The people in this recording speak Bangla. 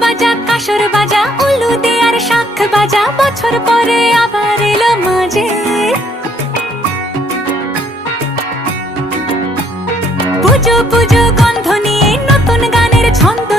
বাজা কাসর বাজা উলু দে আর শাখ বাজা, বছর পরে আবার এলো মাঝে। পুজো পুজো গন্ধ নিয়ে নতুন গানের ছন্দ